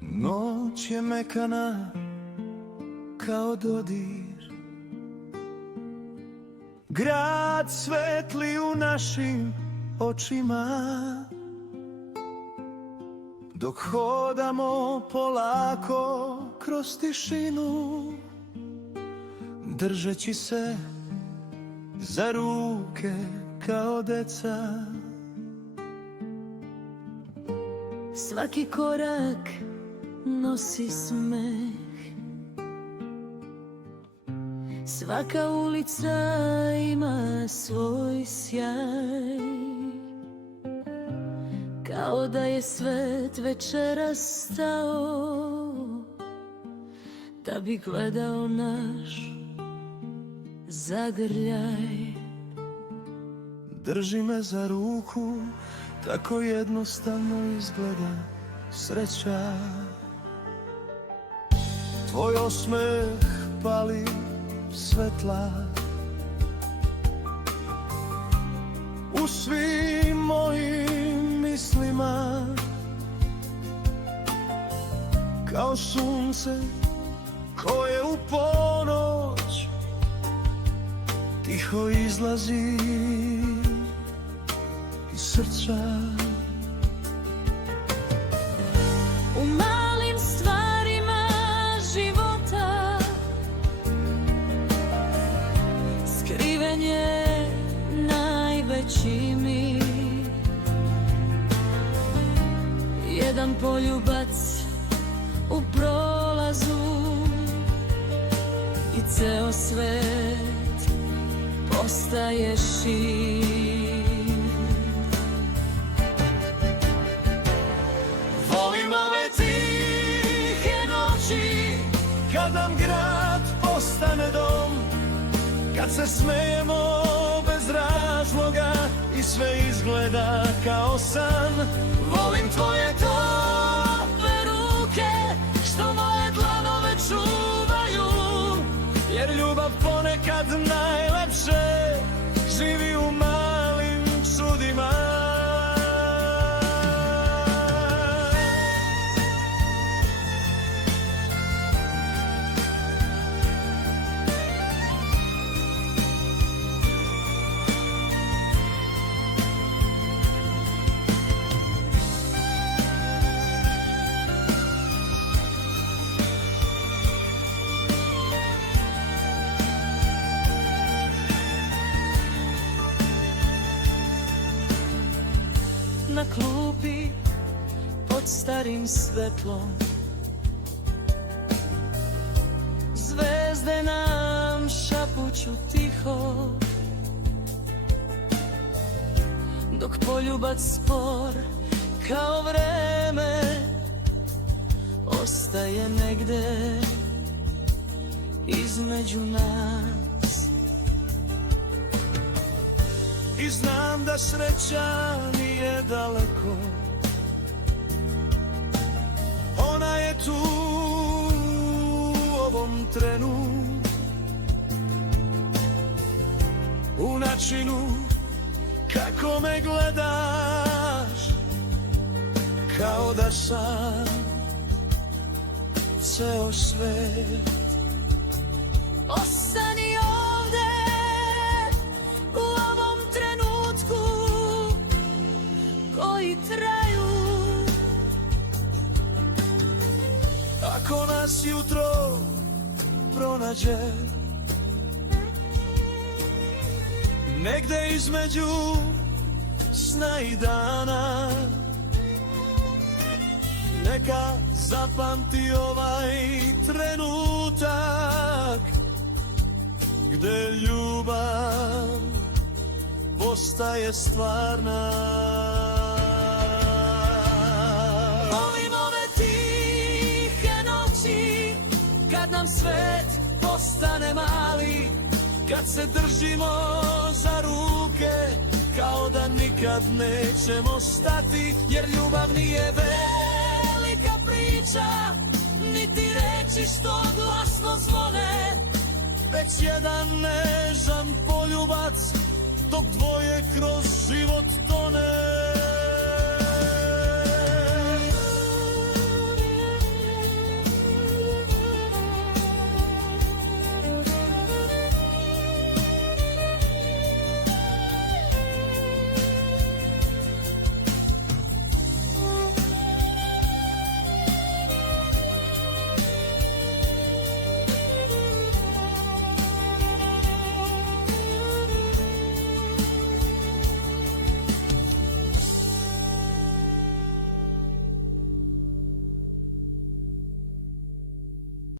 Noć je mekana kao dodir, grad svetli u našim očima, dok hodamo polako kroz tišinu, držeći se za ruke kao deca. Svaki korak nosi smeh, svaka ulica ima svoj sjaj, kao da je svet večeras stao da bi gledao naš zagrljaj. Drži me za ruku, tako jednostavno izgleda sreća. Tvoj osmeh pali svetla u svim mojim mislima, kao sunce koje u ponoć tiho izlazi iz srca. U malim stvarima života skriven je najveći mir. Jedan poljubac u prolazu i ceo svet postaje šir. Volim ove tihe noći, kad nam grad postane dom, kad se smejemo bez razloga i sve izgleda kao san. Volim tvoje tople ruke što moje dlanove čuvaju, jer ljubav ponekad najlepše živi u malim čudima. Na klupi pod starim svetlom zvezde nam šapuću tiho, dok poljubac spor kao vreme ostaje negde između nas. I znam da sreća nije daleko, ona je tu u ovom trenu, u načinu kako me gledaš, kao da sam ceo svet. Ostani ovde u ovom trenutku koji traju. Ako nas jutro pronađe negde između sna i dana, neka zapamti ovaj trenutak gde ljubav postaje stvarna. Volim ove tihe noći, kad nam svet postane mali, kad se držimo za ruke kao da nikad nećemo stati, jer ljubav nije velika priča, niti reka riječi što glasno zvone, već jedan nežan poljubac, dok dvoje kroz život tone.